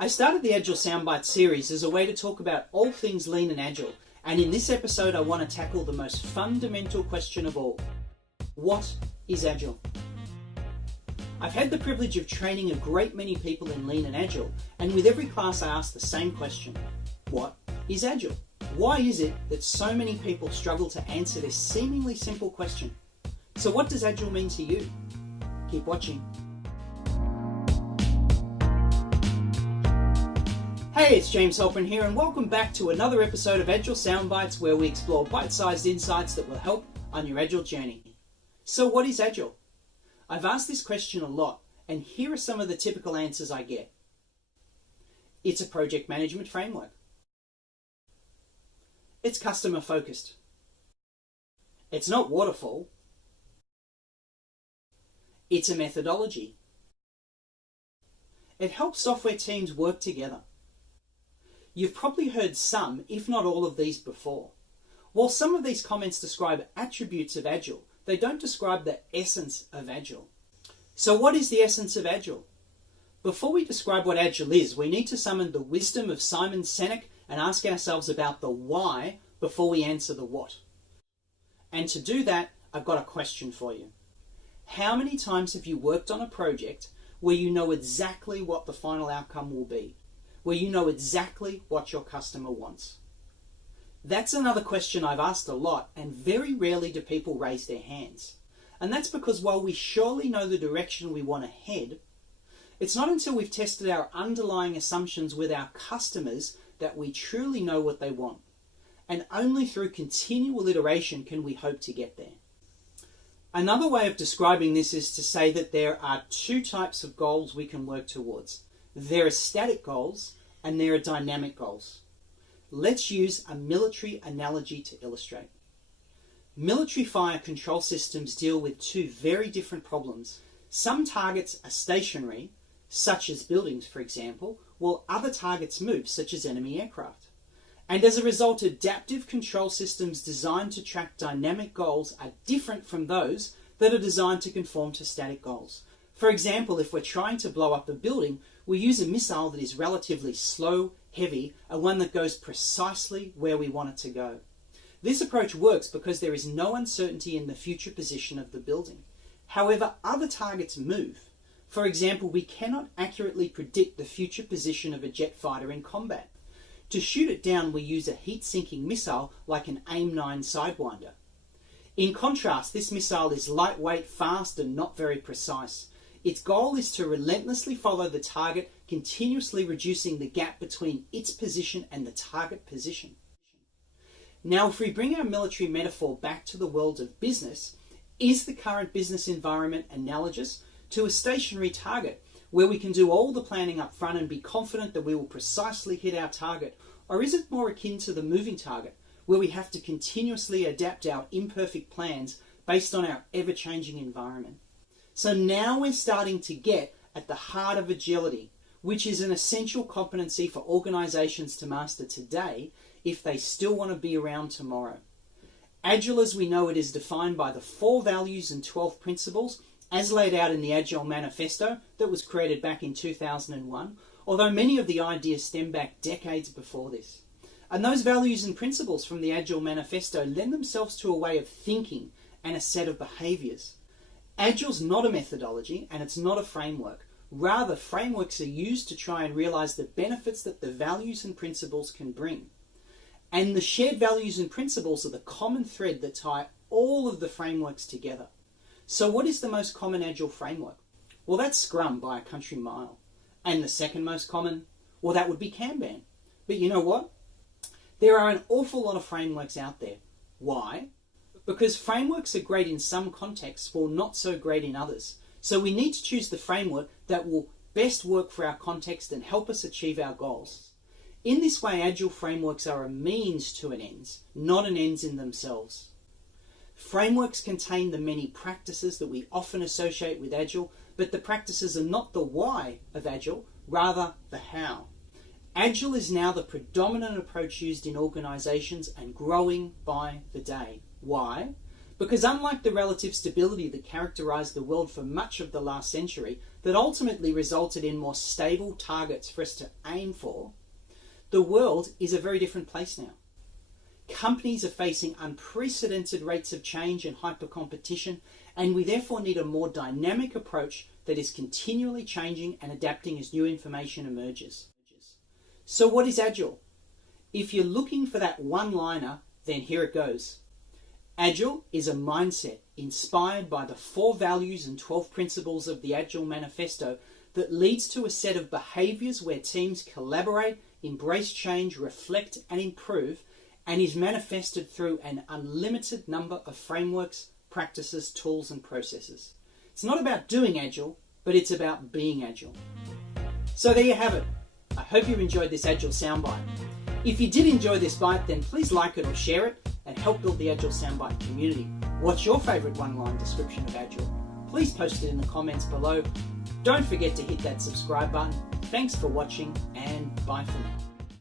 I started the Agile Sound Bites series as a way to talk about all things Lean and Agile, and in this episode I want to tackle the most fundamental question of all. What is Agile? I've had the privilege of training a great many people in Lean and Agile, and with every class I ask the same question. What is Agile? Why is it that so many people struggle to answer this seemingly simple question? So what does Agile mean to you? Keep watching. Hey, it's James Halpern here, and welcome back to another episode of Agile Sound Bites, where we explore bite-sized insights that will help on your Agile journey. So what is Agile? I've asked this question a lot, and here are some of the typical answers I get. It's a project management framework. It's customer focused. It's not waterfall. It's a methodology. It helps software teams work together. You've probably heard some, if not all of these before. While some of these comments describe attributes of Agile, they don't describe the essence of Agile. So what is the essence of Agile? Before we describe what Agile is, we need to summon the wisdom of Simon Sinek and ask ourselves about the why before we answer the what. And to do that, I've got a question for you. How many times have you worked on a project where you know exactly what the final outcome will be? Where you know exactly what your customer wants? That's another question I've asked a lot, and very rarely do people raise their hands. And that's because while we surely know the direction we want to head, it's not until we've tested our underlying assumptions with our customers that we truly know what they want. And only through continual iteration can we hope to get there. Another way of describing this is to say that there are two types of goals we can work towards. There are static goals and there are dynamic goals. Let's use a military analogy to illustrate. Military fire control systems deal with two very different problems. Some targets are stationary, such as buildings, for example, while other targets move, such as enemy aircraft. And as a result, adaptive control systems designed to track dynamic goals are different from those that are designed to conform to static goals. For example, if we're trying to blow up a building, we use a missile that is relatively slow, heavy, and one that goes precisely where we want it to go. This approach works because there is no uncertainty in the future position of the building. However, other targets move. For example, we cannot accurately predict the future position of a jet fighter in combat. To shoot it down, we use a heat-sinking missile like an AIM-9 Sidewinder. In contrast, this missile is lightweight, fast, and not very precise. Its goal is to relentlessly follow the target, continuously reducing the gap between its position and the target position. Now, if we bring our military metaphor back to the world of business, is the current business environment analogous to a stationary target where we can do all the planning up front and be confident that we will precisely hit our target? Or is it more akin to the moving target, where we have to continuously adapt our imperfect plans based on our ever-changing environment? So now we're starting to get at the heart of agility, which is an essential competency for organizations to master today if they still want to be around tomorrow. Agile as we know it is defined by the 4 values and 12 principles as laid out in the Agile Manifesto that was created back in 2001, although many of the ideas stem back decades before this. And those values and principles from the Agile Manifesto lend themselves to a way of thinking and a set of behaviors. Agile's not a methodology and it's not a framework. Rather, frameworks are used to try and realize the benefits that the values and principles can bring. And the shared values and principles are the common thread that tie all of the frameworks together. So what is the most common Agile framework? Well, that's Scrum by a country mile. And the second most common? Well, that would be Kanban. But you know what? There are an awful lot of frameworks out there. Why? Because frameworks are great in some contexts, while not so great in others. So we need to choose the framework that will best work for our context and help us achieve our goals. In this way, Agile frameworks are a means to an end, not an end in themselves. Frameworks contain the many practices that we often associate with Agile, but the practices are not the why of Agile, rather the how. Agile is now the predominant approach used in organizations and growing by the day. Why? Because unlike the relative stability that characterized the world for much of the last century, that ultimately resulted in more stable targets for us to aim for, the world is a very different place now. Companies are facing unprecedented rates of change and hyper-competition, and we therefore need a more dynamic approach that is continually changing and adapting as new information emerges. So what is Agile? If you're looking for that one-liner, then here it goes. Agile is a mindset inspired by the 4 values and 12 principles of the Agile Manifesto that leads to a set of behaviors where teams collaborate, embrace change, reflect and improve, and is manifested through an unlimited number of frameworks, practices, tools and processes. It's not about doing Agile, but it's about being Agile. So there you have it. I hope you enjoyed this Agile Soundbite. If you did enjoy this bite, then please like it or share it and help build the Agile Soundbite community. What's your favourite one-line description of Agile? Please post it in the comments below. Don't forget to hit that subscribe button. Thanks for watching and bye for now.